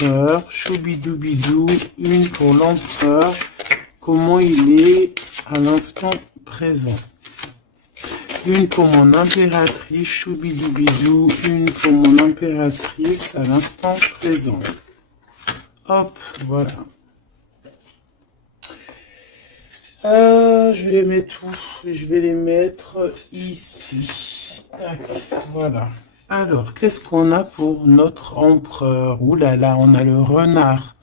l'empereur. Choubidoubidou, une pour l'empereur. Comment il est à l'instant présent. Une pour mon impératrice. Choubidoubidou, une pour mon impératrice à l'instant présent. Hop, voilà. Je vais les mettre où? Je vais les mettre ici. Tac, voilà. Alors, qu'est-ce qu'on a pour notre empereur? Ouh là là, on a le renard.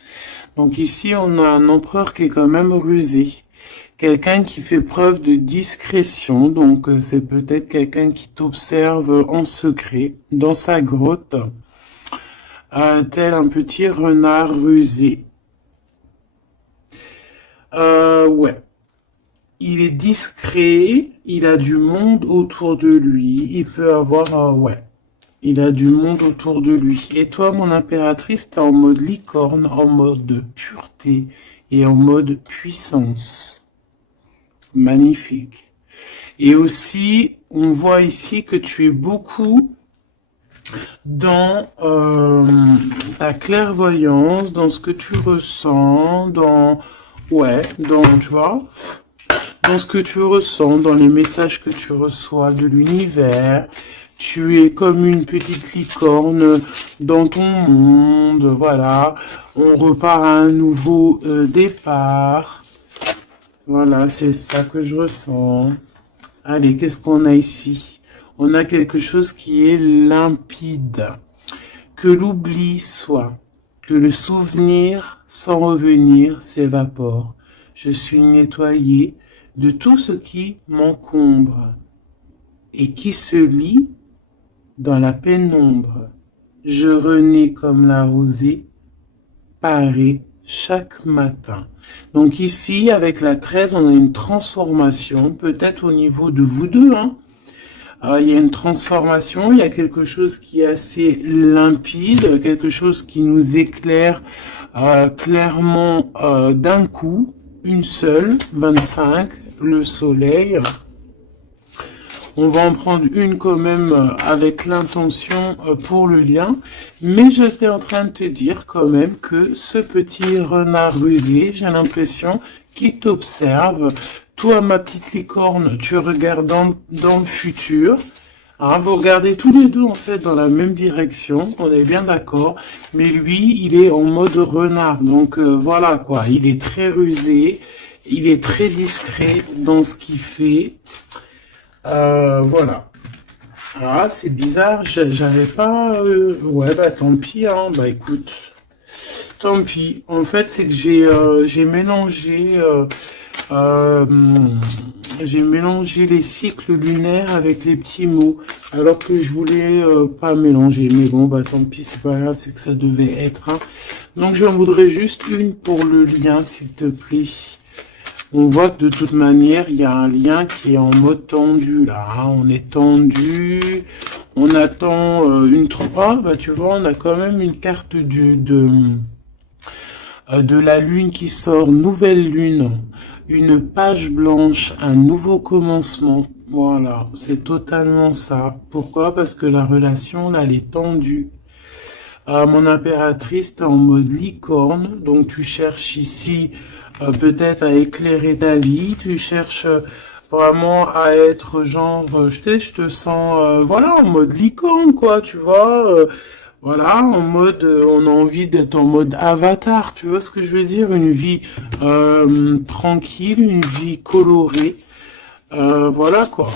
Donc ici, on a un empereur qui est quand même rusé. Quelqu'un qui fait preuve de discrétion. Donc, c'est peut-être quelqu'un qui t'observe en secret dans sa grotte. Tel un petit renard rusé. Ouais. Il est discret, il a du monde autour de lui, il peut avoir, ouais, il a du monde autour de lui. Et toi, mon impératrice, t'es en mode licorne, en mode pureté et en mode puissance. Magnifique. Et aussi, on voit ici que tu es beaucoup dans ta clairvoyance, dans ce que tu ressens, dans, ouais, dans, tu vois, dans ce que tu ressens, dans les messages que tu reçois de l'univers. Tu es comme une petite licorne dans ton monde, voilà. On repart à un nouveau départ. Voilà, c'est ça que je ressens. Allez, qu'est-ce qu'on a ici? On a quelque chose qui est limpide. Que l'oubli soit, que le souvenir sans revenir s'évapore. Je suis nettoyé de tout ce qui m'encombre et qui se lie dans la pénombre. Je renais comme la rosée, parée chaque matin. Donc ici, avec la 13, on a une transformation, peut-être au niveau de vous deux. Il y a une transformation, il y a quelque chose qui est assez limpide, quelque chose qui nous éclaire clairement d'un coup. Une seule, 25, le soleil. On va en prendre une quand même avec l'intention pour le lien. Mais j'étais en train de te dire quand même que ce petit renard rusé, j'ai l'impression qu'il t'observe. Toi, ma petite licorne, tu regardes dans le futur. Vous regardez tous les deux en fait dans la même direction, on est bien d'accord. Mais lui, il est en mode renard. Donc voilà quoi, il est très rusé. Il est très discret dans ce qu'il fait. Voilà. Ah, c'est bizarre, j'avais pas... Ouais, bah tant pis, bah écoute. Tant pis. En fait, c'est que j'ai mélangé... j'ai mélangé les cycles lunaires avec les petits mots. Alors que je voulais pas mélanger. Mais bon, bah tant pis, c'est pas grave, c'est que ça devait être. Donc j'en voudrais juste une pour le lien, s'il te plaît. On voit que de toute manière, il y a un lien qui est en mode tendu, là. On est tendu, on attend une 3. Bah, tu vois, on a quand même une carte de la lune qui sort, nouvelle lune, une page blanche, un nouveau commencement. Voilà, c'est totalement ça. Pourquoi? Parce que la relation, là, elle est tendue. Mon impératrice, t'es en mode licorne, donc tu cherches ici... peut-être à éclairer ta vie, tu cherches vraiment à être genre, je te sens, voilà, en mode licorne, quoi, tu vois, voilà, en mode, on a envie d'être en mode avatar, tu vois ce que je veux dire, une vie tranquille, une vie colorée, voilà, quoi.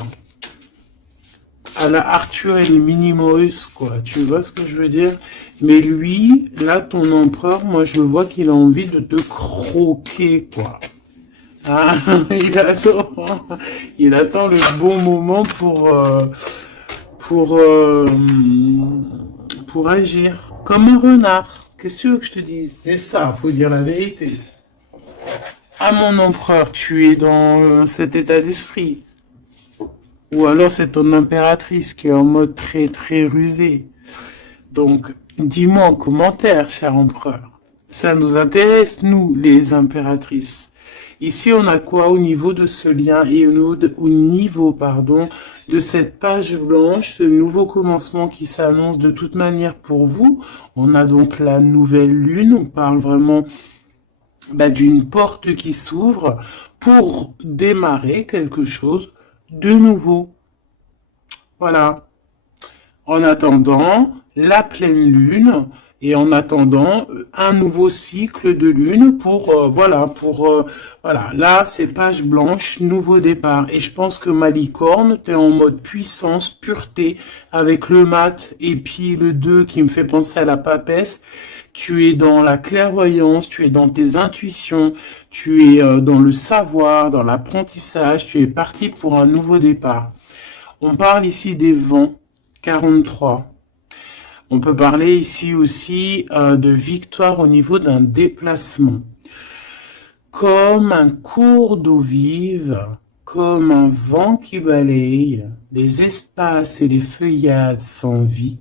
À la Arthur et les Minimoys, quoi, tu vois ce que je veux dire. Mais lui, là, ton empereur, moi, je vois qu'il a envie de te croquer, quoi. Il attend le bon moment pour agir. Comme un renard. Qu'est-ce que tu veux que je te dise? C'est ça, faut dire la vérité. Mon empereur, tu es dans cet état d'esprit. Ou alors c'est ton impératrice qui est en mode très très rusé. Donc, dis-moi en commentaire, cher empereur. Ça nous intéresse, nous, les impératrices. Ici, on a quoi au niveau de ce lien et au niveau, pardon, de cette page blanche, ce nouveau commencement qui s'annonce de toute manière pour vous. On a donc la nouvelle lune, on parle vraiment d'une porte qui s'ouvre pour démarrer quelque chose de nouveau. Voilà. En attendant la pleine lune et en attendant un nouveau cycle de lune pour voilà, là c'est page blanche, nouveau départ. Et je pense que ma licorne, t'es en mode puissance, pureté avec le mat et puis le 2 qui me fait penser à la papesse. Tu es dans la clairvoyance, tu es dans tes intuitions, tu es dans le savoir, dans l'apprentissage, tu es parti pour un nouveau départ. On parle ici des vents, 43. On peut parler ici aussi de victoire au niveau d'un déplacement. Comme un cours d'eau vive, comme un vent qui balaye les espaces et les feuillades sans vie,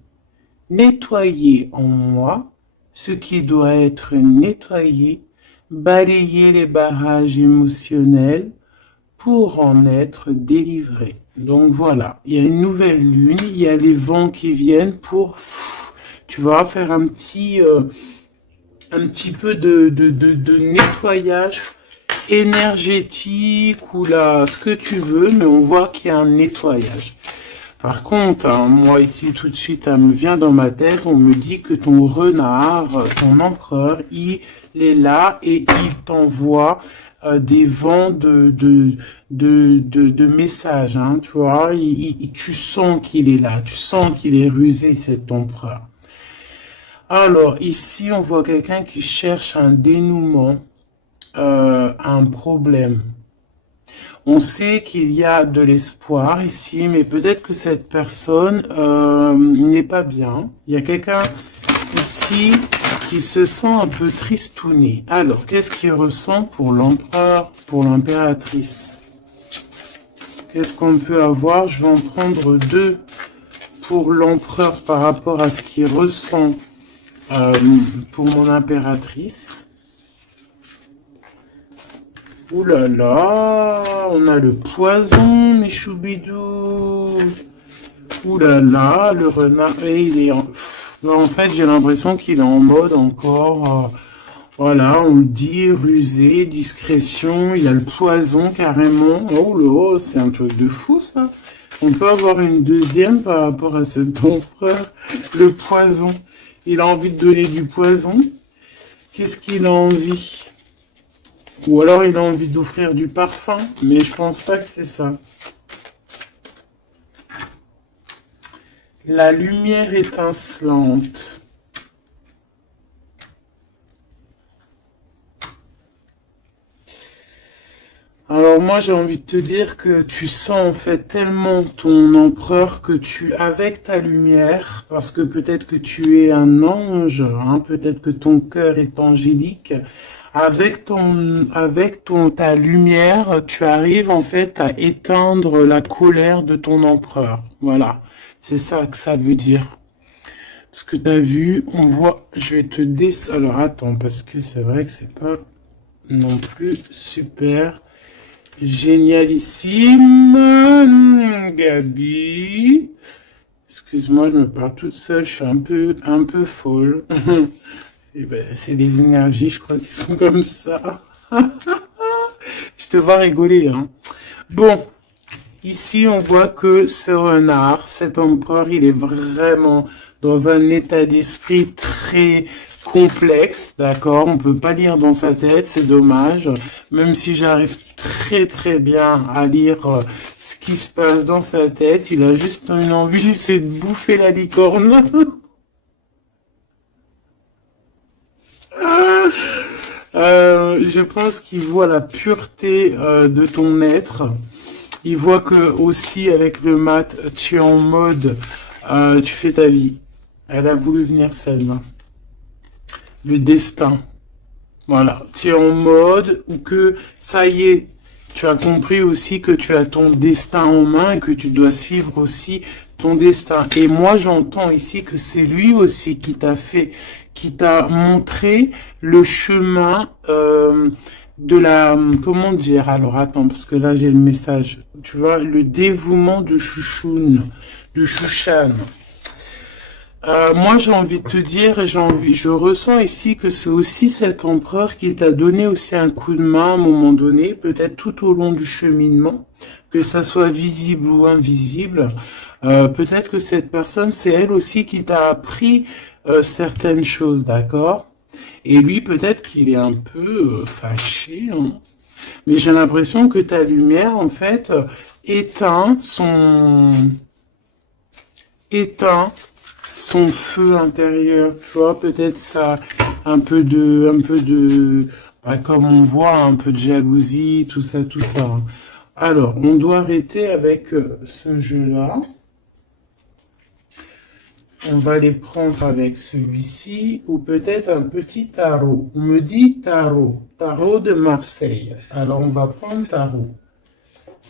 nettoyer en moi ce qui doit être nettoyé, balayer les barrages émotionnels pour en être délivré. Donc voilà, il y a une nouvelle lune, il y a les vents qui viennent pour, tu vas faire un petit peu de nettoyage énergétique ou là, ce que tu veux, mais on voit qu'il y a un nettoyage. Par contre, moi ici tout de suite, ça me vient dans ma tête, on me dit que ton renard, ton empereur, il est là et il t'envoie des vents de messages, hein, tu vois, tu sens qu'il est là, tu sens qu'il est rusé, cet empereur. Alors, ici, on voit quelqu'un qui cherche un dénouement, un problème. On sait qu'il y a de l'espoir ici, mais peut-être que cette personne n'est pas bien. Il y a quelqu'un ici qui se sent un peu tristouné. Alors, qu'est-ce qu'il ressent pour l'empereur, pour l'impératrice? Qu'est-ce qu'on peut avoir? Je vais en prendre deux pour l'empereur par rapport à ce qu'il ressent pour mon impératrice. Ouh là là, on a le poison, mes choubidous. Ouh là là, le renard, et il est en fait, j'ai l'impression qu'il est en mode encore, voilà, on le dit, rusé, discrétion, il y a le poison carrément. Oh là, c'est un truc de fou ça. On peut avoir une deuxième par rapport à cet empereur, le poison. Il a envie de donner du poison. Qu'est-ce qu'il a envie? Ou alors il a envie d'offrir du parfum, mais je pense pas que c'est ça. La lumière étincelante. Alors moi j'ai envie de te dire que tu sens en fait tellement ton empereur que avec ta lumière, parce que peut-être que tu es un ange, hein, peut-être que ton cœur est angélique, ta lumière, tu arrives en fait à éteindre la colère de ton empereur. Voilà, c'est ça que ça veut dire. Parce que tu as vu, on voit, je vais te alors attends, parce que c'est vrai que c'est pas non plus super génialissime, Gabi. Excuse-moi, je me parle toute seule, je suis un peu folle. C'est des énergies, je crois, qui sont comme ça. Je te vois rigoler, hein. Bon, ici, on voit que ce renard, cet empereur, il est vraiment dans un état d'esprit très complexe, d'accord? On peut pas lire dans sa tête, c'est dommage. Même si j'arrive très très bien à lire ce qui se passe dans sa tête, il a juste une envie, c'est de bouffer la licorne. Je pense qu'il voit la pureté de ton être. Il voit que aussi avec le mat, tu es en mode, tu fais ta vie. Elle a voulu venir Selma. Le destin. Voilà, tu es en mode où que ça y est, tu as compris aussi que tu as ton destin en main et que tu dois suivre aussi ton destin. Et moi, j'entends ici que c'est lui aussi qui t'a montré le chemin de la, comment dire, alors attends, parce que là j'ai le message, tu vois, le dévouement de Chouchoun, de Chouchan. Moi, j'ai envie de te dire, je ressens ici que c'est aussi cet empereur qui t'a donné aussi un coup de main à un moment donné, peut-être tout au long du cheminement, que ça soit visible ou invisible. Peut-être que cette personne, c'est elle aussi qui t'a appris certaines choses, d'accord? Et lui, peut-être qu'il est un peu fâché, hein. Mais j'ai l'impression que ta lumière, en fait, éteint éteint son feu intérieur, tu vois, peut-être ça, bah, comme on voit, un peu de jalousie, tout ça, tout ça. Alors, on doit arrêter avec ce jeu-là. On va les prendre avec celui-ci, ou peut-être un petit tarot. On me dit tarot de Marseille. Alors, on va prendre tarot,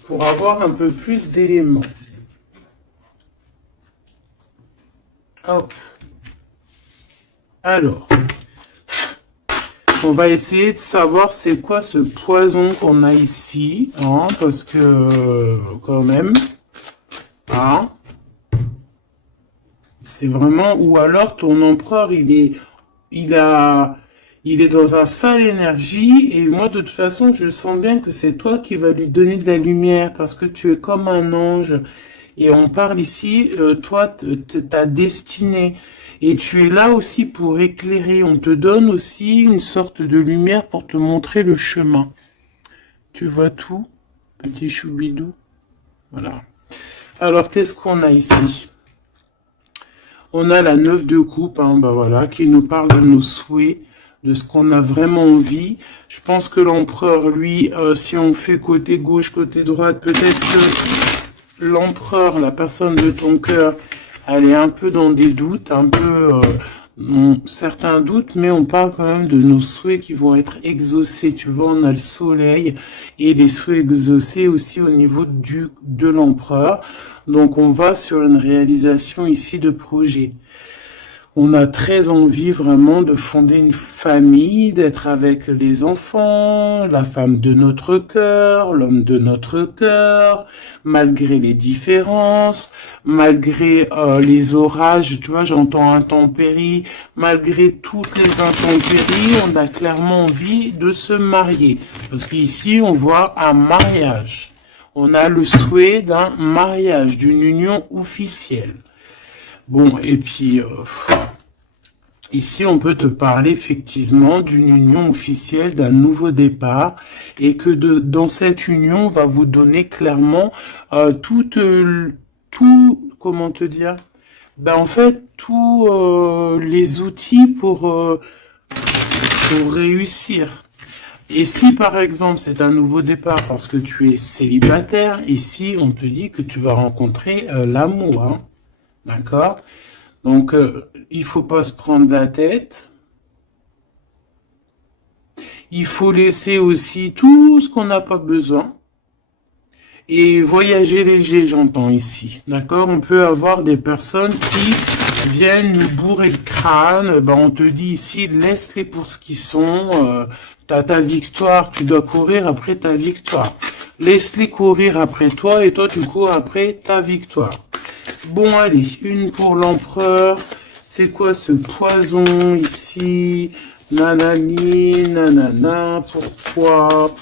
pour avoir un peu plus d'éléments. Hop. Alors, on va essayer de savoir c'est quoi ce poison qu'on a ici, hein, parce que quand même, hein, c'est vraiment, ou alors ton empereur il est dans un sale énergie et moi de toute façon je sens bien que c'est toi qui vas lui donner de la lumière parce que tu es comme un ange et on parle ici, toi, ta destinée. Et tu es là aussi pour éclairer. On te donne aussi une sorte de lumière pour te montrer le chemin. Tu vois tout, petit choubidou? Voilà. Alors, qu'est-ce qu'on a ici? On a la 9 de coupe, hein, bah voilà, qui nous parle de nos souhaits, de ce qu'on a vraiment envie. Je pense que l'empereur, lui, si on fait côté gauche, côté droite, peut-être que l'empereur, la personne de ton cœur, elle est un peu dans des doutes, un peu certains doutes, mais on parle quand même de nos souhaits qui vont être exaucés. Tu vois, on a le soleil et les souhaits exaucés aussi au niveau de l'empereur. Donc on va sur une réalisation ici de projet. On a très envie vraiment de fonder une famille, d'être avec les enfants, la femme de notre cœur, l'homme de notre cœur, malgré les différences, malgré les orages, tu vois, j'entends intempéries, malgré toutes les intempéries, on a clairement envie de se marier. Parce qu'ici, on voit un mariage. On a le souhait d'un mariage, d'une union officielle. Bon, et puis, ici, on peut te parler effectivement d'une union officielle, d'un nouveau départ, et que dans cette union, on va vous donner clairement comment te dire? Ben, en fait, tous les outils pour réussir. Et si par exemple c'est un nouveau départ parce que tu es célibataire, ici on te dit que tu vas rencontrer l'amour, hein. D'accord? Donc il faut pas se prendre la tête. Il faut laisser aussi tout ce qu'on n'a pas besoin. Et voyager léger, j'entends ici. D'accord? On peut avoir des personnes qui viennent nous bourrer le crâne. Ben, on te dit ici, laisse-les pour ce qu'ils sont. T'as ta victoire, tu dois courir après ta victoire. Laisse-les courir après toi et toi tu cours après ta victoire. Bon allez, une pour l'empereur. C'est quoi ce poison ici? Nanani, nanana, pourquoi?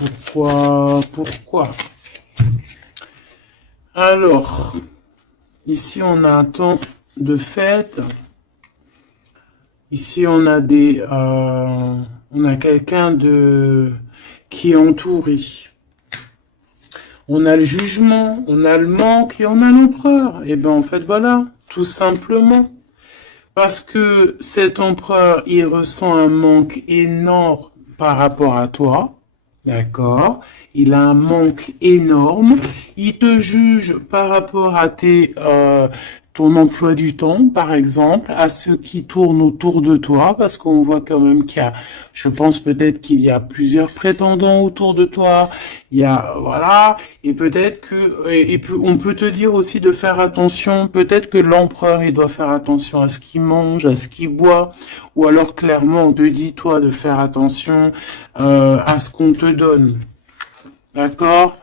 Alors, ici on a un temps de fête. Ici on a on a quelqu'un qui est entouré. On a le jugement, on a le manque et on a l'empereur. Et ben en fait voilà, tout simplement. Parce que cet empereur, il ressent un manque énorme par rapport à toi. D'accord? Il a un manque énorme. Il te juge par rapport à ton emploi du temps, par exemple, à ceux qui tournent autour de toi, parce qu'on voit quand même qu'il y a, je pense peut-être qu'il y a plusieurs prétendants autour de toi, il y a, voilà, et peut-être que, on peut te dire aussi de faire attention, peut-être que l'empereur, il doit faire attention à ce qu'il mange, à ce qu'il boit, ou alors clairement, on te dit, toi, de faire attention à ce qu'on te donne. D'accord?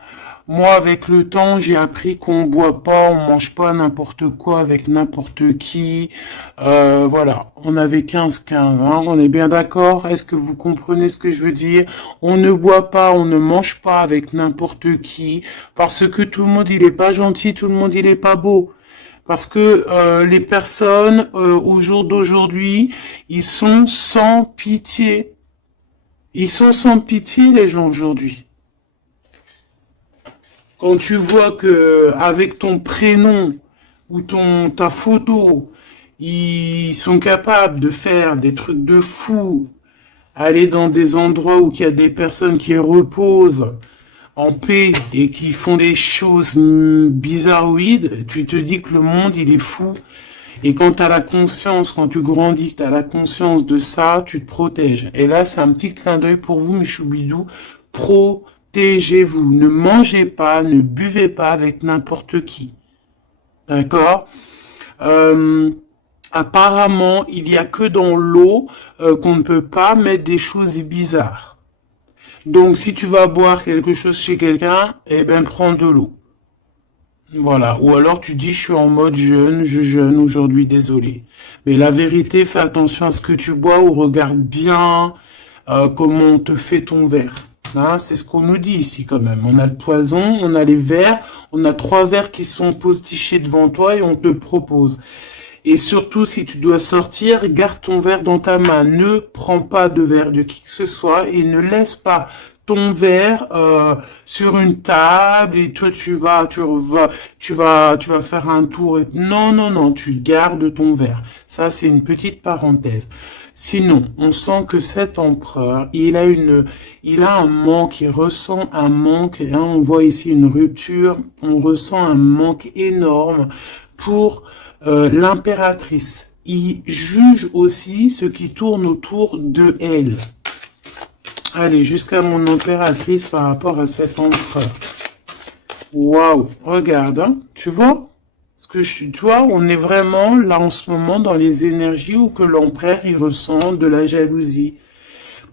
Moi, avec le temps, j'ai appris qu'on boit pas, on mange pas n'importe quoi avec n'importe qui. Voilà, on avait 15-15, hein, on est bien d'accord? Est-ce que vous comprenez ce que je veux dire? On ne boit pas, on ne mange pas avec n'importe qui, parce que tout le monde, il est pas gentil, tout le monde, il est pas beau. Parce que les personnes, au jour d'aujourd'hui, ils sont sans pitié. Ils sont sans pitié, les gens, aujourd'hui. Quand tu vois que avec ton prénom ou ta photo, ils sont capables de faire des trucs de fou, aller dans des endroits où il y a des personnes qui reposent en paix et qui font des choses bizarroïdes, tu te dis que le monde il est fou. Et quand tu as la conscience, quand tu grandis, tu as la conscience de ça, tu te protèges. Et là, c'est un petit clin d'œil pour vous, mes choubidous. Protégez-vous. Ne mangez pas, ne buvez pas avec n'importe qui. D'accord? Apparemment, il y a que dans l'eau qu'on ne peut pas mettre des choses bizarres. Donc, si tu vas boire quelque chose chez quelqu'un, eh ben, prends de l'eau. Voilà. Ou alors tu dis, je suis en mode jeûne, je jeûne aujourd'hui, désolé. Mais la vérité, fais attention à ce que tu bois ou regarde bien comment on te fait ton verre. Hein, c'est ce qu'on nous dit ici quand même. On a le poison, on a les verres, on a 3 verres qui sont postichés devant toi et on te le propose. Et surtout, si tu dois sortir, garde ton verre dans ta main. Ne prends pas de verre de qui que ce soit et ne laisse pas ton verre sur une table et toi tu vas faire un tour. Non, non, non, tu gardes ton verre. Ça, c'est une petite parenthèse. Sinon, on sent que cet empereur, il a un manque, il ressent un manque. Hein, on voit ici une rupture, on ressent un manque énorme pour l'impératrice. Il juge aussi ce qui tourne autour de elle. Allez, jusqu'à mon impératrice par rapport à cet empereur. Waouh, regarde, hein, tu vois? Tu vois, on est vraiment là en ce moment dans les énergies où que l'empereur il ressent de la jalousie.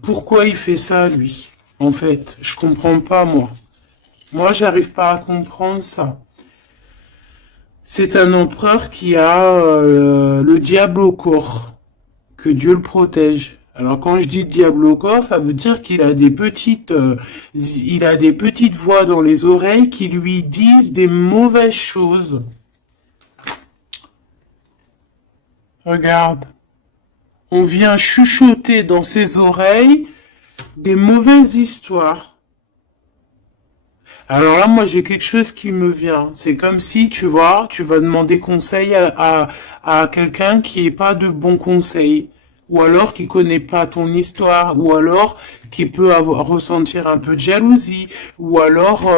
Pourquoi il fait ça, lui? En fait, je comprends pas, moi. Moi, j'arrive pas à comprendre ça. C'est un empereur qui a le diable au corps. Que Dieu le protège. Alors quand je dis diable au corps, ça veut dire qu'il a il a des petites voix dans les oreilles qui lui disent des mauvaises choses. Regarde, on vient chuchoter dans ses oreilles des mauvaises histoires. Alors là, moi, j'ai quelque chose qui me vient. C'est comme si, tu vois, tu vas demander conseil à quelqu'un qui n'est pas de bons conseils. Ou alors qui connaît pas ton histoire. Ou alors qui peut ressentir un peu de jalousie. Ou alors,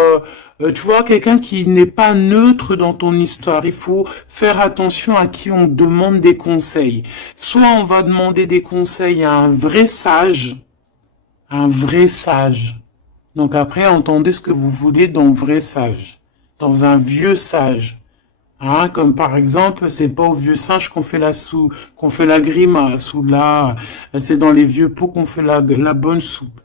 tu vois, quelqu'un qui n'est pas neutre dans ton histoire. Il faut faire attention à qui on demande des conseils. Soit on va demander des conseils à un vrai sage. Un vrai sage. Donc après, entendez ce que vous voulez dans vrai sage, dans un vieux sage. Hein, comme par exemple, c'est pas au vieux sage qu'on fait la grimace, ou là, c'est dans les vieux pots qu'on fait la bonne soupe.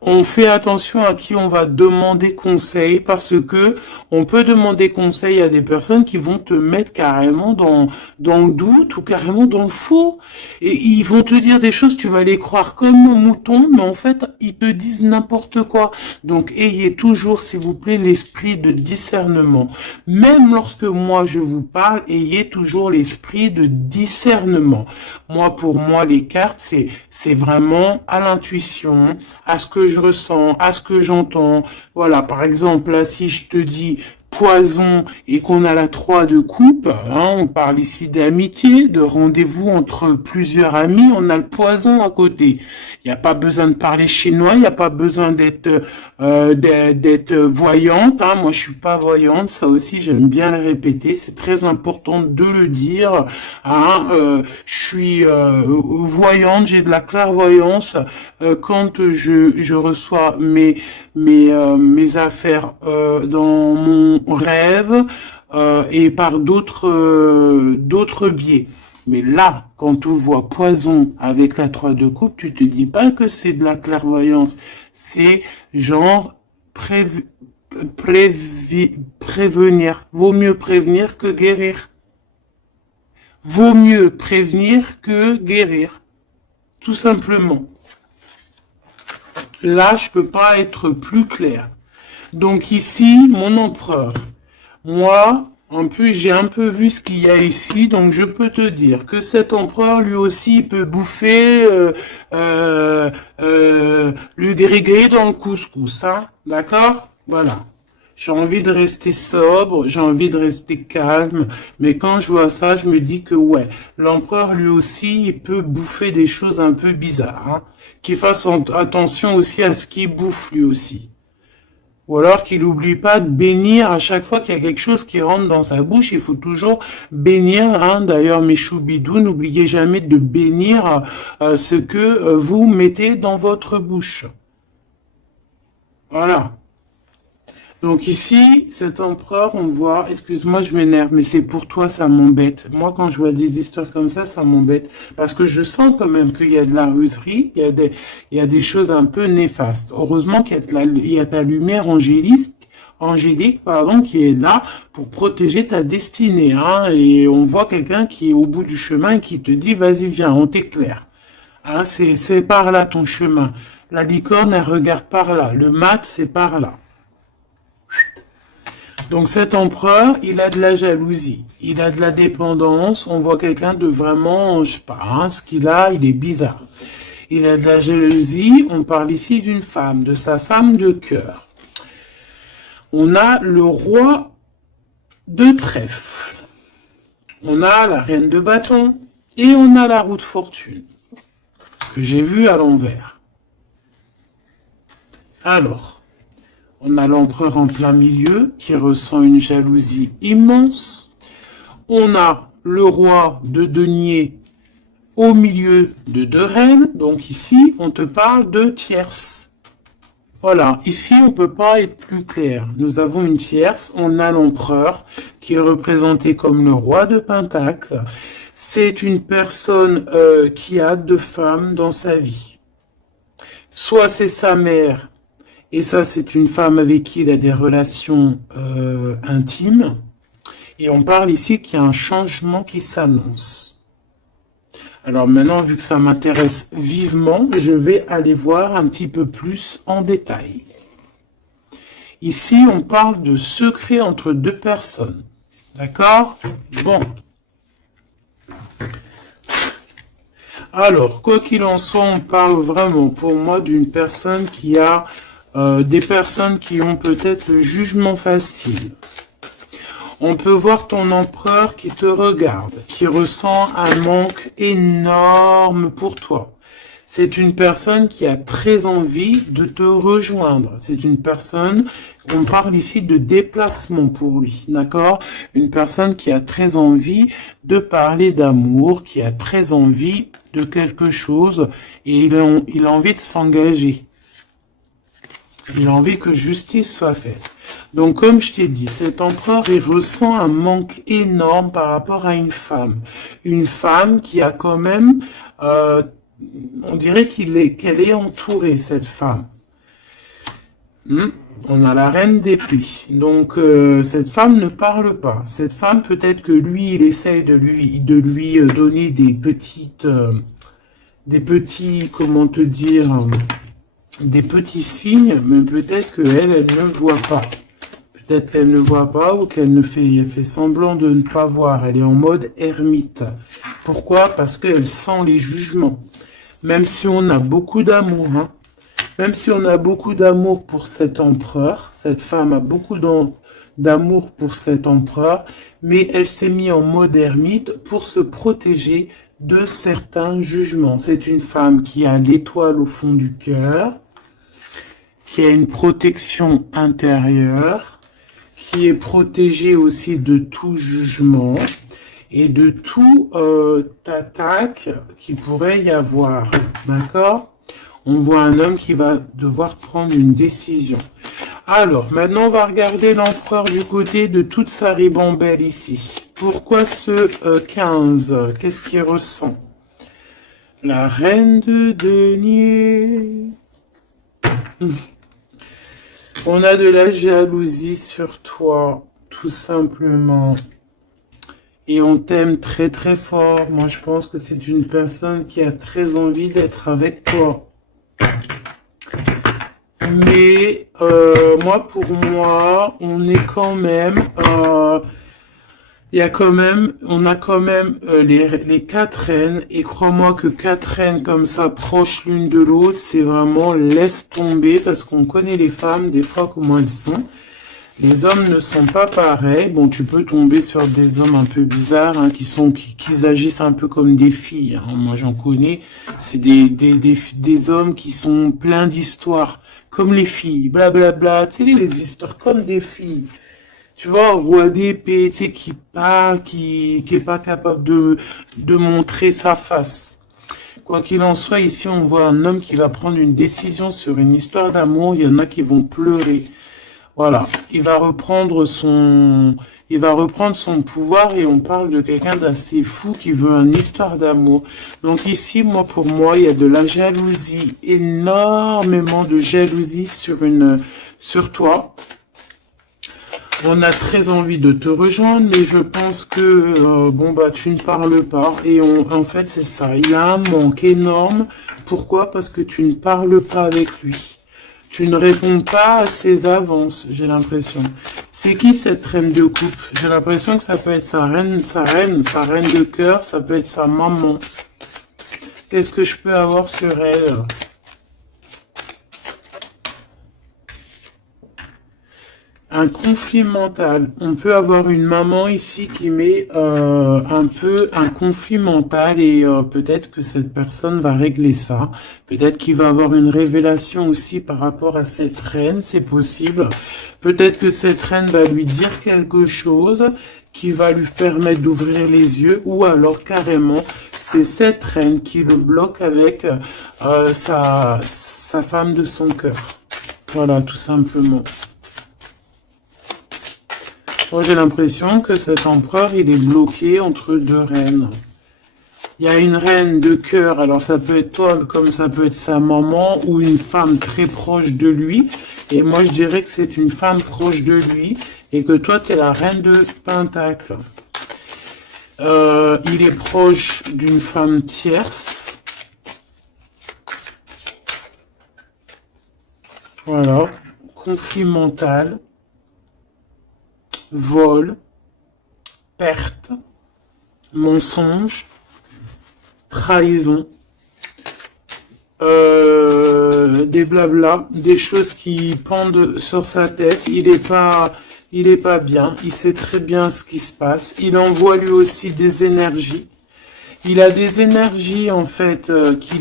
On fait attention à qui on va demander conseil parce que on peut demander conseil à des personnes qui vont te mettre carrément dans le doute ou carrément dans le faux. Et ils vont te dire des choses, tu vas les croire comme un mouton, mais en fait, ils te disent n'importe quoi. Donc, ayez toujours, s'il vous plaît, l'esprit de discernement. Même lorsque moi je vous parle, ayez toujours l'esprit de discernement. Moi, pour moi, les cartes, c'est vraiment à l'intuition, à ce que je ressens, à ce que j'entends. Voilà, par exemple, là, si je te dis Poisson et qu'on a la 3 de coupe, hein, on parle ici d'amitié, de rendez-vous entre plusieurs amis, on a le poison à côté. Il n'y a pas besoin de parler chinois, il n'y a pas besoin d'être voyante. Hein. Moi, je suis pas voyante, ça aussi, j'aime bien le répéter. C'est très important de le dire. Hein. Je suis voyante, j'ai de la clairvoyance quand je reçois mes affaires dans mon rêve et par d'autres biais. Mais là, quand tu vois poison avec la 3 de coupe, tu te dis pas que c'est de la clairvoyance. C'est genre prévenir. Vaut mieux prévenir que guérir. Vaut mieux prévenir que guérir. Tout simplement. Là, je peux pas être plus clair. Donc ici, mon empereur. Moi, en plus, j'ai un peu vu ce qu'il y a ici, donc je peux te dire que cet empereur, lui aussi, peut bouffer le gris-gris dans le couscous, hein, d'accord? Voilà. J'ai envie de rester sobre, j'ai envie de rester calme, mais quand je vois ça, je me dis que ouais, l'empereur, lui aussi, il peut bouffer des choses un peu bizarres, hein. Qu'il fasse attention aussi à ce qu'il bouffe, lui aussi. Ou alors qu'il n'oublie pas de bénir à chaque fois qu'il y a quelque chose qui rentre dans sa bouche. Il faut toujours bénir. Hein. D'ailleurs, mes choubidous, n'oubliez jamais de bénir ce que vous mettez dans votre bouche. Voilà. Donc ici, cet empereur, on voit, excuse-moi, je m'énerve, mais c'est pour toi, ça m'embête. Moi, quand je vois des histoires comme ça m'embête. Parce que je sens quand même qu'il y a de la ruserie, il y a des choses un peu néfastes. Heureusement qu'il y a ta lumière angélique, pardon, qui est là pour protéger ta destinée, hein. Et on voit quelqu'un qui est au bout du chemin et qui te dit, vas-y, viens, on t'éclaire. Hein, c'est par là ton chemin. La licorne, elle regarde par là. Le mat, c'est par là. Donc cet empereur, il a de la jalousie, il a de la dépendance, on voit quelqu'un de vraiment, je sais pas, hein, ce qu'il a, il est bizarre. Il a de la jalousie, on parle ici d'une femme, de sa femme de cœur. On a le roi de trèfle, on a la reine de bâton et on a la roue de fortune, que j'ai vue à l'envers. Alors, on a l'empereur en plein milieu qui ressent une jalousie immense. On a le roi de denier au milieu de deux reines. Donc ici, on te parle de tierce. Voilà, ici, on ne peut pas être plus clair. Nous avons une tierce. On a l'empereur qui est représenté comme le roi de Pentacle. C'est une personne qui a deux femmes dans sa vie. Soit c'est sa mère, et ça, c'est une femme avec qui il a des relations intimes. Et on parle ici qu'il y a un changement qui s'annonce. Alors maintenant, vu que ça m'intéresse vivement, je vais aller voir un petit peu plus en détail. Ici, on parle de secret entre deux personnes. D'accord? Bon. Alors, quoi qu'il en soit, on parle vraiment, pour moi, d'une personne qui a des personnes qui ont peut-être le jugement facile. On peut voir ton empereur qui te regarde, qui ressent un manque énorme pour toi. C'est une personne qui a très envie de te rejoindre. C'est une personne, on parle ici de déplacement pour lui, d'accord? Une personne qui a très envie de parler d'amour, qui a très envie de quelque chose et il a envie de s'engager. Il a envie que justice soit faite. Donc, comme je t'ai dit, cet empereur, il ressent un manque énorme par rapport à une femme. Une femme qui a quand même, on dirait qu'elle est entourée, cette femme. On a la reine d'épée. Donc, cette femme ne parle pas. Cette femme, peut-être que lui, il essaye de lui donner des petits, comment te dire, des petits signes, mais peut-être qu'elle, elle ne voit pas. Peut-être qu'elle ne voit pas ou qu'elle elle fait semblant de ne pas voir. Elle est en mode ermite. Pourquoi? Parce qu'elle sent les jugements. Même si on a beaucoup d'amour, même si on a beaucoup d'amour pour cet empereur, cette femme a beaucoup d'amour pour cet empereur, mais elle s'est mise en mode ermite pour se protéger de certains jugements. C'est une femme qui a l'étoile au fond du cœur, qui a une protection intérieure, qui est protégée aussi de tout jugement et de tout attaque qui pourrait y avoir. D'accord? On voit un homme qui va devoir prendre une décision. Alors, maintenant, on va regarder l'empereur du côté de toute sa ribambelle ici. Pourquoi ce 15? Qu'est-ce qu'il ressent? La reine de denier. On a de la jalousie sur toi, tout simplement. Et on t'aime très très fort. Moi, je pense que c'est une personne qui a très envie d'être avec toi. Mais pour moi, on est quand même, on a quand même les 4 reines. Et crois-moi que 4 reines comme ça, proches l'une de l'autre, c'est vraiment laisse tomber parce qu'on connaît les femmes des fois comment elles sont. Les hommes ne sont pas pareils. Bon, tu peux tomber sur des hommes un peu bizarres, hein, qui agissent un peu comme des filles. Hein. Moi, j'en connais. C'est des hommes qui sont pleins d'histoires, comme les filles, blablabla. Tu sais, les histoires comme des filles. Tu vois, roi d'épée, tu sais, qui parle, qui est pas capable de montrer sa face. Quoi qu'il en soit, ici, on voit un homme qui va prendre une décision sur une histoire d'amour. Il y en a qui vont pleurer. Voilà, il va reprendre son pouvoir et on parle de quelqu'un d'assez fou qui veut une histoire d'amour. Donc ici, pour moi, il y a de la jalousie, énormément de jalousie sur toi. On a très envie de te rejoindre, mais je pense que tu ne parles pas. Et en fait, c'est ça. Il y a un manque énorme. Pourquoi? Parce que tu ne parles pas avec lui. Tu ne réponds pas à ses avances, j'ai l'impression. C'est qui cette reine de coupe? J'ai l'impression que ça peut être sa reine de cœur, ça peut être sa maman. Qu'est-ce que je peux avoir sur elle? Un conflit mental. On peut avoir une maman ici qui met un peu un conflit mental et peut-être que cette personne va régler ça. Peut-être qu'il va avoir une révélation aussi par rapport à cette reine, c'est possible. Peut-être que cette reine va lui dire quelque chose qui va lui permettre d'ouvrir les yeux ou alors carrément c'est cette reine qui le bloque avec sa femme de son cœur. Voilà, tout simplement. Moi, j'ai l'impression que cet empereur, il est bloqué entre 2 reines. Il y a une reine de cœur, alors ça peut être toi, comme ça peut être sa maman, ou une femme très proche de lui. Et moi, je dirais que c'est une femme proche de lui, et que toi, tu es la reine de Pentacle. Il est proche d'une femme tierce. Voilà, conflit mental. Vol, perte, mensonge, trahison, des blabla, des choses qui pendent sur sa tête. Il est pas bien. Il sait très bien ce qui se passe. Il envoie lui aussi des énergies. Il a des énergies en fait qui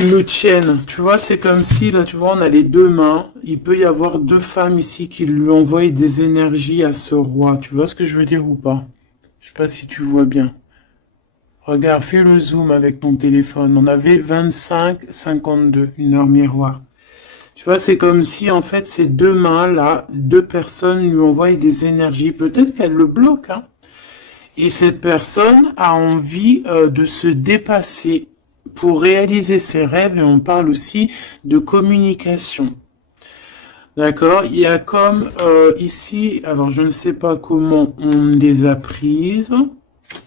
le tiennent. Tu vois, c'est comme si, là, tu vois, on a les 2 mains. Il peut y avoir 2 femmes ici qui lui envoient des énergies à ce roi. Tu vois ce que je veux dire ou pas? Je sais pas si tu vois bien. Regarde, fais le zoom avec ton téléphone. On avait 25-52, une heure miroir. Tu vois, c'est comme si, en fait, ces 2 mains-là, 2 personnes lui envoient des énergies. Peut-être qu'elle le bloque, hein. Et cette personne a envie de se dépasser pour réaliser ses rêves, et on parle aussi de communication. D'accord? Il y a comme ici, alors je ne sais pas comment on les a prises.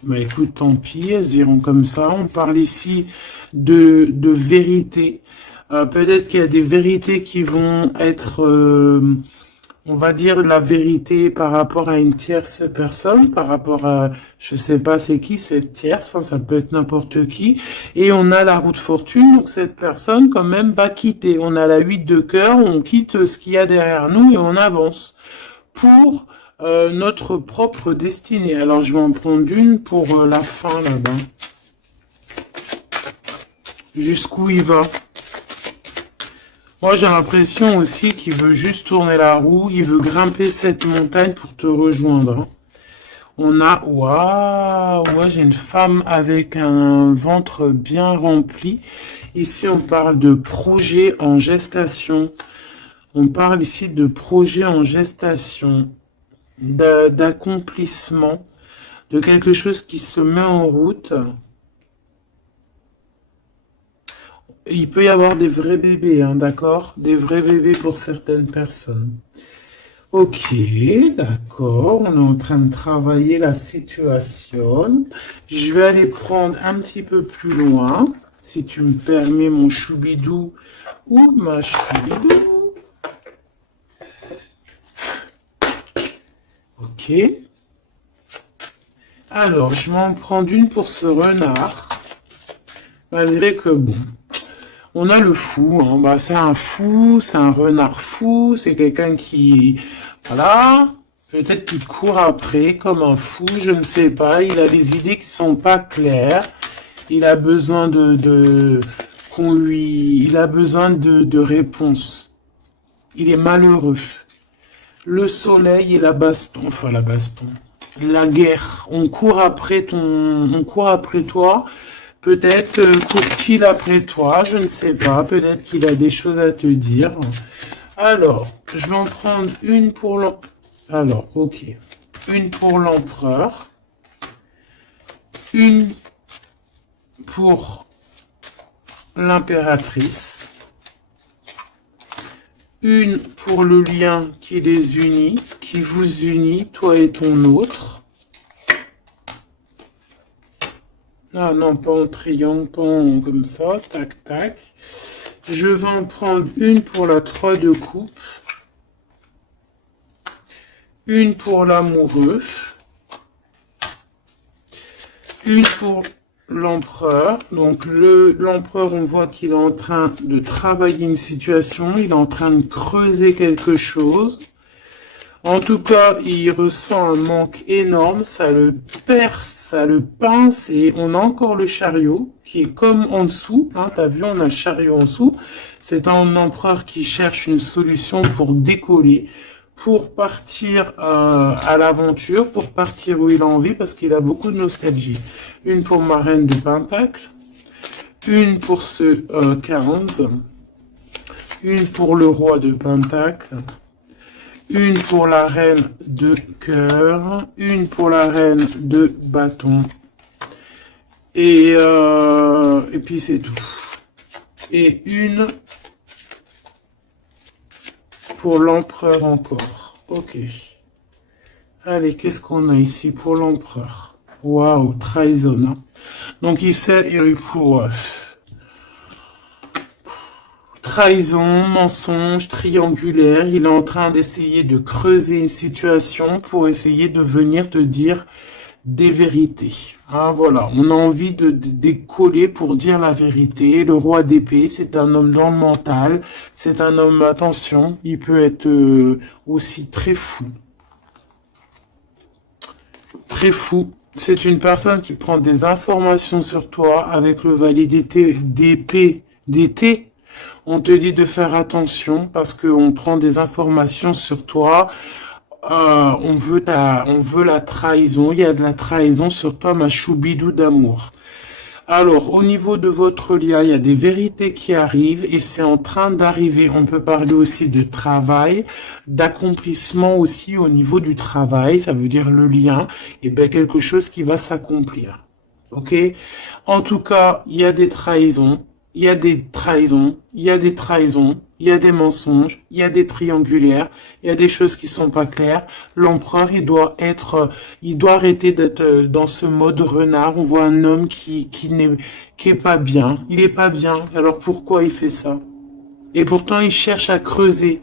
Bah écoute, tant pis, elles diront comme ça. On parle ici de vérité. Peut-être qu'il y a des vérités qui vont être on va dire la vérité par rapport à une tierce personne, par rapport à, je sais pas c'est qui cette tierce, hein, ça peut être n'importe qui. Et on a la roue de fortune, donc cette personne quand même va quitter. On a la 8 de cœur, on quitte ce qu'il y a derrière nous et on avance pour notre propre destinée. Alors je vais en prendre une pour la fin là-bas. Jusqu'où il va? Moi, j'ai l'impression aussi qu'il veut juste tourner la roue, il veut grimper cette montagne pour te rejoindre. On a, waouh, moi j'ai une femme avec un ventre bien rempli. Ici, on parle de projet en gestation. On parle ici de projet en gestation, d'accomplissement, de quelque chose qui se met en route. Il peut y avoir des vrais bébés, hein, d'accord? Des vrais bébés pour certaines personnes. Ok, d'accord. On est en train de travailler la situation. Je vais aller prendre un petit peu plus loin, si tu me permets, mon choubidou ou ma choubidou. Ok. Alors, je vais en prendre une pour ce renard. Malgré que, bon... On a le fou, hein. Bah, c'est un fou, c'est un renard fou, c'est quelqu'un qui, voilà, peut-être qu'il court après comme un fou, je ne sais pas, il a des idées qui sont pas claires, il a besoin il a besoin de réponses, il est malheureux. Le soleil et la baston, enfin la baston, la guerre, on court après toi. Peut-être court-il après toi, je ne sais pas. Peut-être qu'il a des choses à te dire. Alors, je vais en prendre une pour l'empereur. Alors, ok. Une pour l'empereur. Une pour l'impératrice. Une pour le lien qui les unit, qui vous unit, toi et ton autre. Ah non, pas en triangle, pas en comme ça, tac, tac. Je vais en prendre une pour la 3 de coupe. Une pour l'amoureux. Une pour l'empereur. Donc l'empereur, on voit qu'il est en train de travailler une situation, il est en train de creuser quelque chose. En tout cas, il ressent un manque énorme, ça le perce, ça le pince, et on a encore le chariot, qui est comme en dessous, hein, t'as vu, on a le chariot en dessous. C'est un empereur qui cherche une solution pour décoller, pour partir à l'aventure, pour partir où il a envie, parce qu'il a beaucoup de nostalgie. Une pour ma reine de Pentacle, une pour ce 15, une pour le roi de Pentacle, une pour la reine de cœur, une pour la reine de bâton, et puis c'est tout. Et une pour l'empereur encore. Ok. Allez, qu'est-ce qu'on a ici pour l'empereur? Waouh, trahison. Hein. Donc il sait, trahison, mensonge, triangulaire, il est en train d'essayer de creuser une situation pour essayer de venir te dire des vérités. Hein, voilà, on a envie de décoller pour dire la vérité. Le roi d'épée, c'est un homme dans le mental, c'est un homme, attention, il peut être aussi très fou. Très fou. C'est une personne qui prend des informations sur toi avec le valet d'épée d'été. On te dit de faire attention parce qu'on prend des informations sur toi. On veut la trahison. Il y a de la trahison sur toi, ma choubidou d'amour. Alors, au niveau de votre lien, il y a des vérités qui arrivent et c'est en train d'arriver. On peut parler aussi de travail, d'accomplissement aussi au niveau du travail. Ça veut dire le lien. Et bien, quelque chose qui va s'accomplir. Ok? En tout cas, il y a des trahisons. Il y a des trahisons, il y a des trahisons, il y a des mensonges, il y a des triangulaires, il y a des choses qui sont pas claires. L'empereur, il doit arrêter d'être dans ce mode renard. On voit un homme qui est pas bien. Il est pas bien. Alors pourquoi il fait ça? Et pourtant, il cherche à creuser.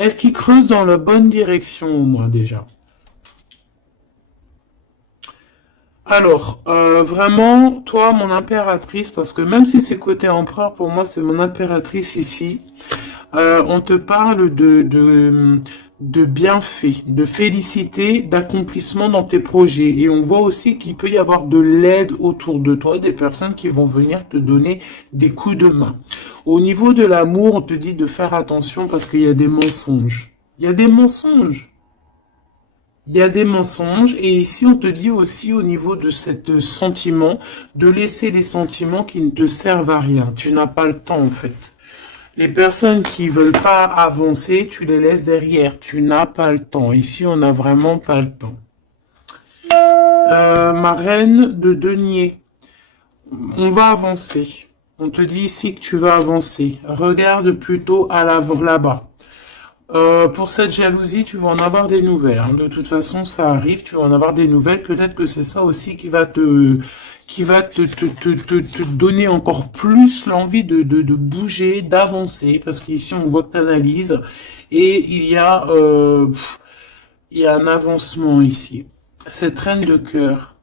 Est-ce qu'il creuse dans la bonne direction au moins déjà? Alors, vraiment, toi, mon impératrice, parce que même si c'est côté empereur, pour moi, c'est mon impératrice ici. On te parle de bienfaits, de félicité, d'accomplissement dans tes projets. Et on voit aussi qu'il peut y avoir de l'aide autour de toi, des personnes qui vont venir te donner des coups de main. Au niveau de l'amour, on te dit de faire attention parce qu'il y a des mensonges. Il y a des mensonges. Il y a des mensonges et ici on te dit aussi au niveau de cet sentiment de laisser les sentiments qui ne te servent à rien. Tu n'as pas le temps en fait. Les personnes qui veulent pas avancer, tu les laisses derrière. Tu n'as pas le temps. Ici on n'a vraiment pas le temps. Ma reine de denier. On va avancer. On te dit ici que tu vas avancer. Regarde plutôt à l'avant là-bas. Pour cette jalousie, tu vas en avoir des nouvelles. Hein. De toute façon, ça arrive, tu vas en avoir des nouvelles. Peut-être que c'est ça aussi qui va te donner encore plus l'envie de bouger, d'avancer. Parce qu'ici, on voit que tu analyses. Et il y a un avancement ici. Cette reine de cœur,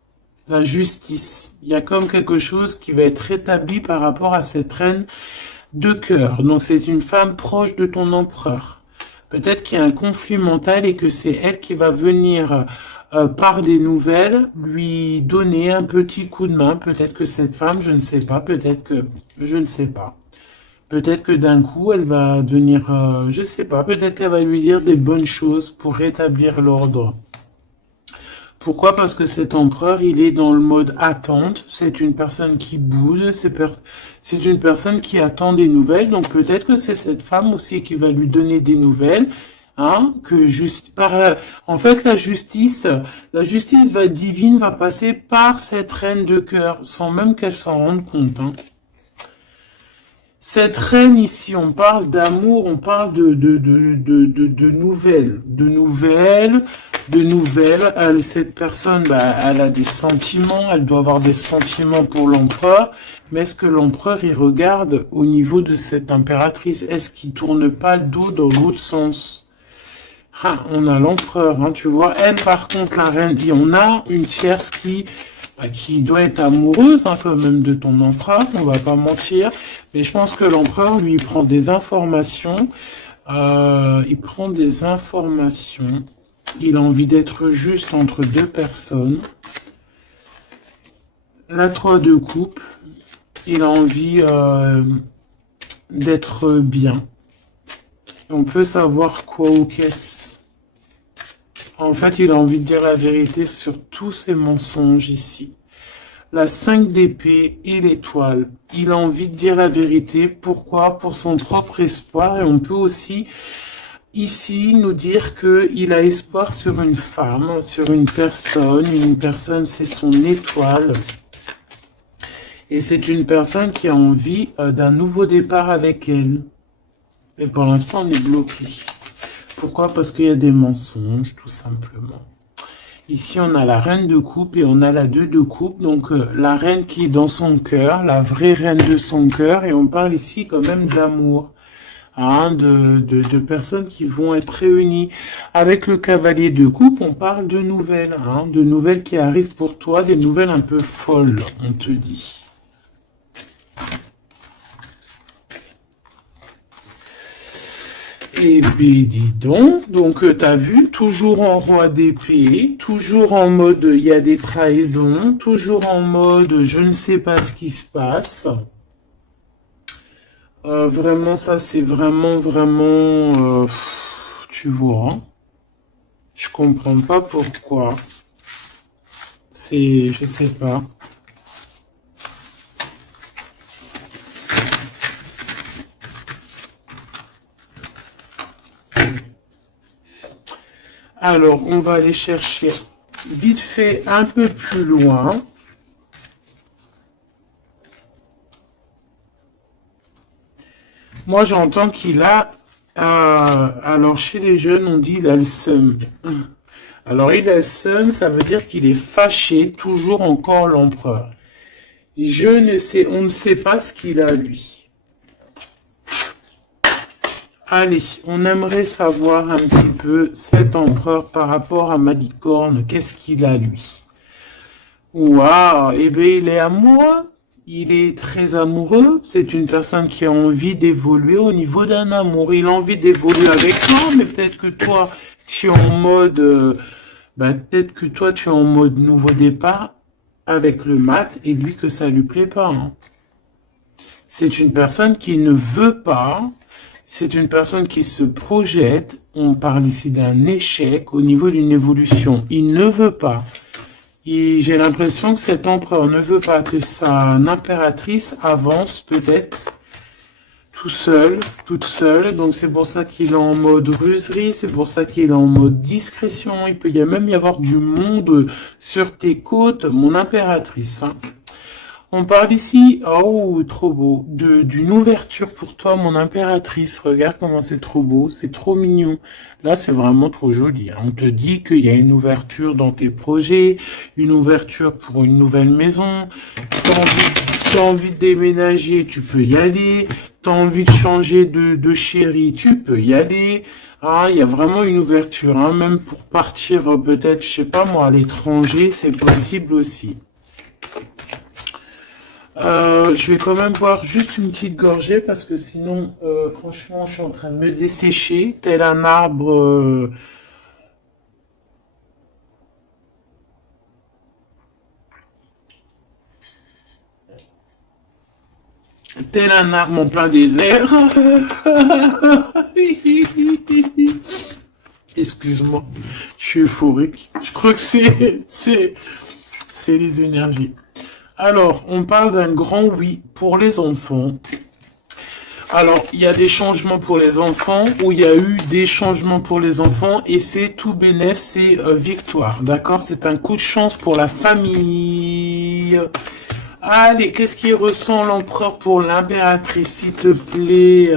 la justice. Il y a comme quelque chose qui va être rétabli par rapport à cette reine de cœur. Donc, c'est une femme proche de ton empereur. Peut-être qu'il y a un conflit mental et que c'est elle qui va venir par des nouvelles lui donner un petit coup de main. Peut-être que cette femme, je ne sais pas, peut-être que je ne sais pas. Peut-être que d'un coup, elle va devenir, je ne sais pas, peut-être qu'elle va lui dire des bonnes choses pour rétablir l'ordre. Pourquoi? Parce que cet empereur, il est dans le mode attente. C'est une personne qui boude. C'est une personne qui attend des nouvelles. Donc peut-être que c'est cette femme aussi qui va lui donner des nouvelles. Hein, en fait, la justice divine va passer par cette reine de cœur, sans même qu'elle s'en rende compte. Hein. Cette reine ici, on parle d'amour, on parle de nouvelles, cette personne, elle a des sentiments, elle doit avoir des sentiments pour l'empereur. Mais est-ce que l'empereur, il regarde au niveau de cette impératrice? Est-ce qu'il tourne pas le dos dans l'autre sens? Ah, on a l'empereur, hein, tu vois. Elle, par contre, la reine, et on a une tierce qui doit être amoureuse, hein, quand même, de ton empereur, on va pas mentir. Mais je pense que l'empereur, lui, il prend des informations. Il a envie d'être juste entre deux personnes. La 3 de coupe. Il a envie d'être bien. On peut savoir quoi ou qu'est-ce. En fait, il a envie de dire la vérité sur tous ces mensonges ici. La 5 d'épée et l'étoile. Il a envie de dire la vérité. Pourquoi? Pour son propre espoir. Et on peut aussi, ici, nous dire qu'il a espoir sur une femme, sur une personne. Une personne, c'est son étoile. Et c'est une personne qui a envie d'un nouveau départ avec elle. Et pour l'instant, on est bloqué. Pourquoi? Parce qu'il y a des mensonges, tout simplement. Ici, on a la reine de coupe et on a la 2 de coupe. Donc, la reine qui est dans son cœur, la vraie reine de son cœur. Et on parle ici quand même d'amour. Hein, de personnes qui vont être réunies. Avec le cavalier de coupe, on parle de nouvelles. Hein, de nouvelles qui arrivent pour toi, des nouvelles un peu folles, on te dit. Et puis dis donc, t'as vu, toujours en roi d'épée, toujours en mode il y a des trahisons, toujours en mode je ne sais pas ce qui se passe. Vraiment, ça c'est vraiment, tu vois, hein. Je comprends pas pourquoi. Je sais pas. Alors, on va aller chercher vite fait un peu plus loin. Moi, j'entends qu'il a... alors, chez les jeunes, on dit il a le seum. Alors, il a le seum, ça veut dire qu'il est fâché, toujours encore l'empereur. On ne sait pas ce qu'il a, lui. Allez, on aimerait savoir un petit peu cet empereur par rapport à Malicorne. Qu'est-ce qu'il a, lui? Waouh, eh bien, il est amoureux. Il est très amoureux. C'est une personne qui a envie d'évoluer au niveau d'un amour. Il a envie d'évoluer avec toi, mais peut-être que toi, tu es en mode, peut-être que toi, tu es en mode nouveau départ avec le mat et lui que ça lui plaît pas, hein. C'est une personne qui ne veut pas. C'est une personne qui se projette. On parle ici d'un échec au niveau d'une évolution. Il ne veut pas. Et j'ai l'impression que cet empereur ne veut pas que sa impératrice avance peut-être tout seul, toute seule. Donc c'est pour ça qu'il est en mode ruserie, c'est pour ça qu'il est en mode discrétion. Il peut même y avoir du monde sur tes côtes, mon impératrice, hein. On parle ici, oh, trop beau, d'une ouverture pour toi, mon impératrice. Regarde comment c'est trop beau, c'est trop mignon. Là, c'est vraiment trop joli, hein. On te dit qu'il y a une ouverture dans tes projets, une ouverture pour une nouvelle maison. T'as envie de déménager, tu peux y aller. T'as envie de changer de chérie, tu peux y aller. Ah, il y a vraiment une ouverture, hein. Même pour partir peut-être, je sais pas moi, à l'étranger, c'est possible aussi. Je vais quand même boire juste une petite gorgée parce que sinon, franchement, je suis en train de me dessécher, tel un arbre, tel un arbre en plein désert. Excuse-moi, je suis euphorique. Je crois que c'est les énergies. Alors, on parle d'un grand oui pour les enfants. Alors, il y a des changements pour les enfants, ou il y a eu des changements pour les enfants, et c'est tout bénéf, c'est victoire, d'accord? C'est un coup de chance pour la famille. Allez, qu'est-ce qu'il ressent l'empereur pour l'impératrice, s'il te plaît,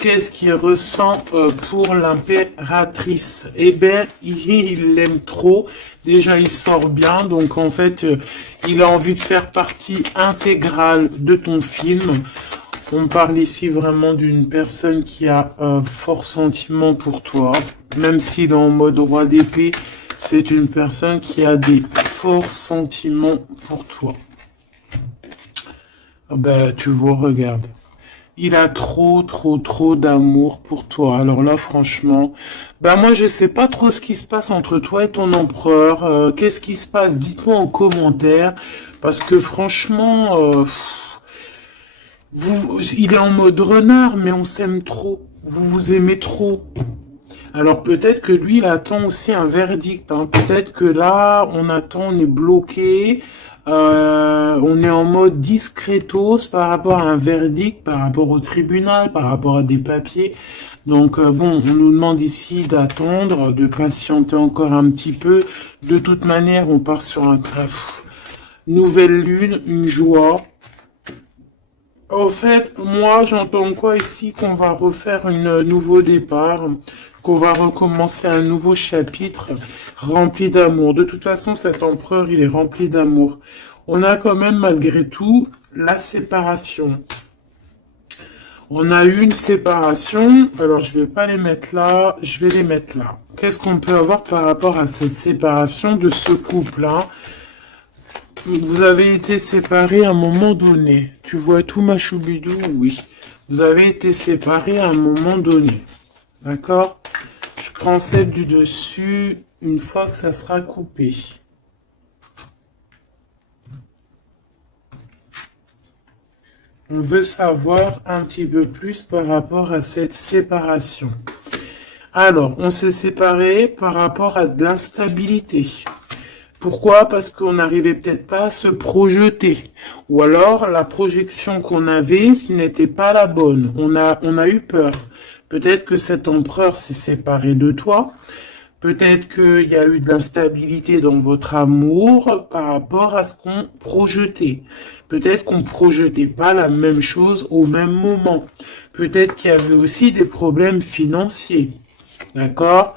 qu'est-ce qu'il ressent pour l'impératrice? Eh ben, il l'aime trop. Déjà, il sort bien, donc en fait, il a envie de faire partie intégrale de ton film. On parle ici vraiment d'une personne qui a un fort sentiment pour toi, même s'il est en mode roi d'épée. C'est une personne qui a des forts sentiments pour toi. Ben, tu vois, regarde. Il a trop, trop, trop d'amour pour toi. Alors là, franchement, ben moi, je sais pas trop ce qui se passe entre toi et ton empereur. Qu'est-ce qui se passe? Dites-moi en commentaire. Parce que franchement, il est en mode renard, mais on s'aime trop. Vous vous aimez trop. Alors peut-être que lui, il attend aussi un verdict, hein. Peut-être que là, on attend, on est bloqué, on est en mode discretos par rapport à un verdict, par rapport au tribunal, par rapport à des papiers. Donc bon, on nous demande ici d'attendre, de patienter encore un petit peu. De toute manière, on part sur un nouvelle lune, une joie. Au fait, moi, j'entends quoi ici? Qu'on va refaire un nouveau départ, qu'on va recommencer un nouveau chapitre rempli d'amour. De toute façon, cet empereur, il est rempli d'amour. On a quand même, malgré tout, la séparation. On a eu une séparation. Alors, je vais pas les mettre là, je vais les mettre là. Qu'est-ce qu'on peut avoir par rapport à cette séparation de ce couple-là? Vous avez été séparés à un moment donné. Tu vois tout, ma choubidou? Oui. Vous avez été séparés à un moment donné. D'accord? Je prends celle du dessus une fois que ça sera coupé. On veut savoir un petit peu plus par rapport à cette séparation. Alors, on s'est séparés par rapport à de l'instabilité. Pourquoi? Parce qu'on n'arrivait peut-être pas à se projeter. Ou alors, la projection qu'on avait, ce n'était pas la bonne. On a eu peur. Peut-être que cet empereur s'est séparé de toi. Peut-être qu'il y a eu de l'instabilité dans votre amour par rapport à ce qu'on projetait. Peut-être qu'on ne projetait pas la même chose au même moment. Peut-être qu'il y avait aussi des problèmes financiers. D'accord?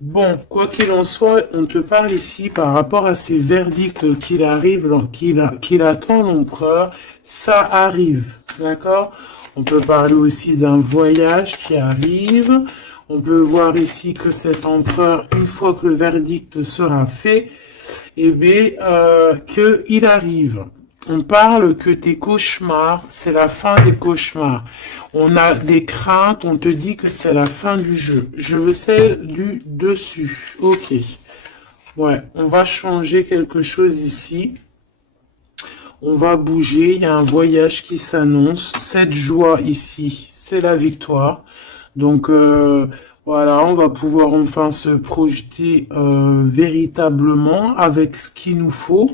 Bon, quoi qu'il en soit, on te parle ici par rapport à ces verdicts qu'il attend l'empereur. Ça arrive, d'accord? On peut parler aussi d'un voyage qui arrive. On peut voir ici que cet empereur, une fois que le verdict sera fait, eh bien, qu'il arrive. On parle que tes cauchemars, c'est la fin des cauchemars. On a des craintes, on te dit que c'est la fin du jeu. Je veux celle du dessus. Ok. Ouais, on va changer quelque chose ici. On va bouger, il y a un voyage qui s'annonce. Cette joie ici, c'est la victoire. Donc voilà, on va pouvoir enfin se projeter véritablement avec ce qu'il nous faut.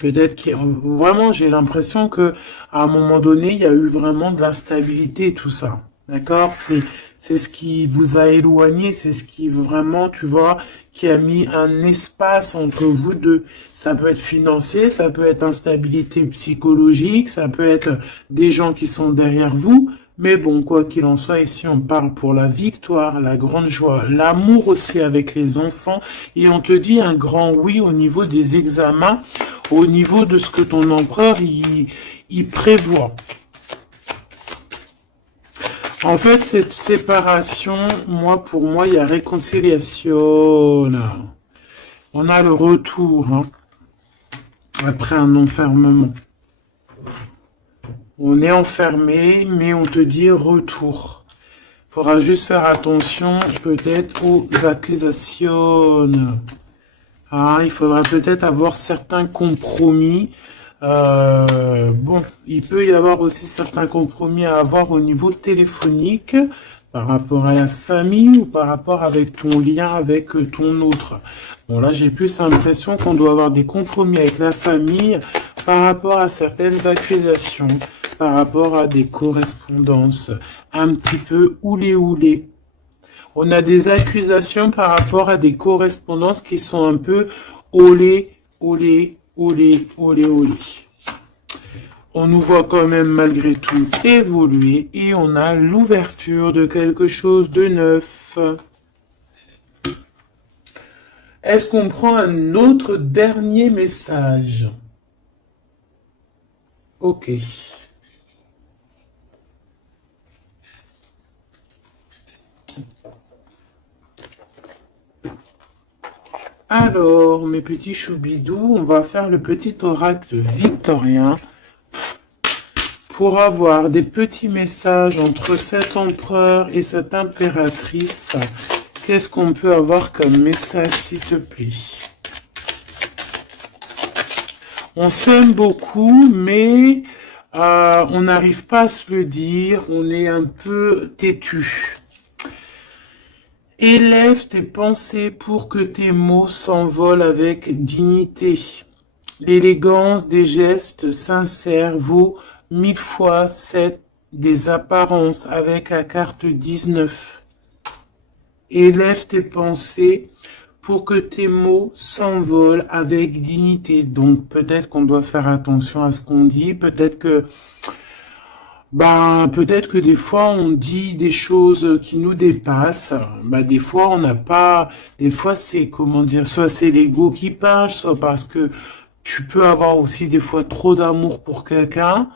Peut-être que vraiment, j'ai l'impression que à un moment donné, il y a eu vraiment de l'instabilité et tout ça. D'accord? C'est ce qui vous a éloigné, c'est ce qui vraiment, tu vois, qui a mis un espace entre vous deux. Ça peut être financier, ça peut être instabilité psychologique, ça peut être des gens qui sont derrière vous. Mais bon, quoi qu'il en soit, ici on parle pour la victoire, la grande joie, l'amour aussi avec les enfants. Et on te dit un grand oui au niveau des examens, au niveau de ce que ton empereur il prévoit. En fait, cette séparation, pour moi, il y a réconciliation. On a le retour, hein, après un enfermement. On est enfermé, mais on te dit retour. Il faudra juste faire attention, peut-être, aux accusations. Hein, il faudra peut-être avoir certains compromis. Bon, il peut y avoir aussi certains compromis à avoir au niveau téléphonique par rapport à la famille ou par rapport avec ton lien avec ton autre. Bon, là, j'ai plus l'impression qu'on doit avoir des compromis avec la famille par rapport à certaines accusations, par rapport à des correspondances un petit peu oulé. On a des accusations par rapport à des correspondances qui sont un peu olé. On nous voit quand même malgré tout évoluer et on a l'ouverture de quelque chose de neuf. Est-ce qu'on prend un autre dernier message? Ok. Alors, mes petits choubidous, on va faire le petit oracle victorien pour avoir des petits messages entre cet empereur et cette impératrice. Qu'est-ce qu'on peut avoir comme message, s'il te plaît? On s'aime beaucoup, mais on n'arrive pas à se le dire, on est un peu têtu. Élève tes pensées pour que tes mots s'envolent avec dignité. L'élégance des gestes sincères vaut 1000 fois 7 des apparences avec la carte 19. Élève tes pensées pour que tes mots s'envolent avec dignité. Donc peut-être qu'on doit faire attention à ce qu'on dit, peut-être que des fois on dit des choses qui nous dépassent. Des fois on n'a pas, des fois c'est soit c'est l'ego qui parle, soit parce que tu peux avoir aussi des fois trop d'amour pour quelqu'un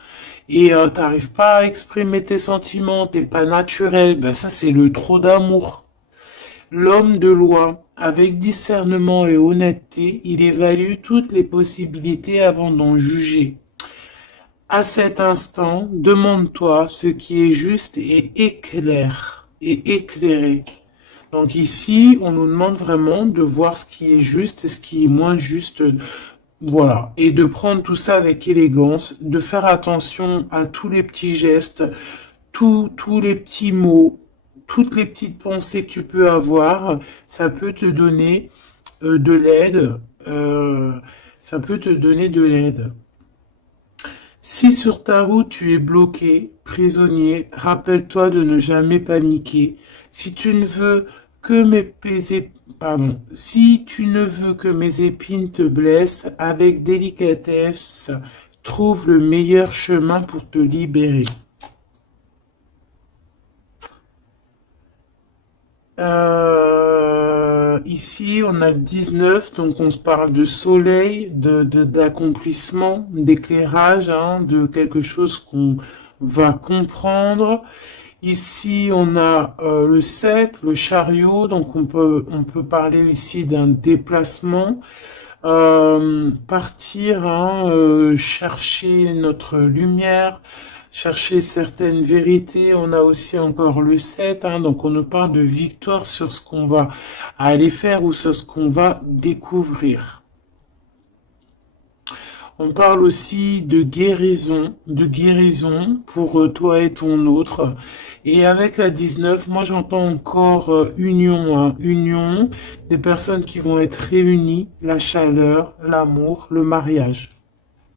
et t'arrives pas à exprimer tes sentiments, t'es pas naturel. Ça c'est le trop d'amour. L'homme de loi, avec discernement et honnêteté, il évalue toutes les possibilités avant d'en juger. À cet instant, demande-toi ce qui est juste et éclairé. Donc ici, on nous demande vraiment de voir ce qui est juste et ce qui est moins juste. Voilà. Et de prendre tout ça avec élégance, de faire attention à tous les petits gestes, tous les petits mots, toutes les petites pensées que tu peux avoir. Ça peut te donner de l'aide. Ça peut te donner de l'aide. Si sur ta route tu es bloqué, prisonnier, rappelle-toi de ne jamais paniquer. Si tu ne veux que mes épines te blessent, avec délicatesse, trouve le meilleur chemin pour te libérer. Ici, on a 19, donc on se parle de soleil, d'accomplissement, d'éclairage, hein, de quelque chose va comprendre. Ici, on a le 7, le chariot, donc on peut parler ici d'un déplacement. Partir, hein, chercher notre lumière, chercher certaines vérités. On a aussi encore le 7, hein, donc on nous parle de victoire sur ce qu'on va aller faire ou sur ce qu'on va découvrir. On parle aussi de guérison pour toi et ton autre. Et avec la 19, moi j'entends encore union, hein, union, des personnes qui vont être réunies, la chaleur, l'amour, le mariage.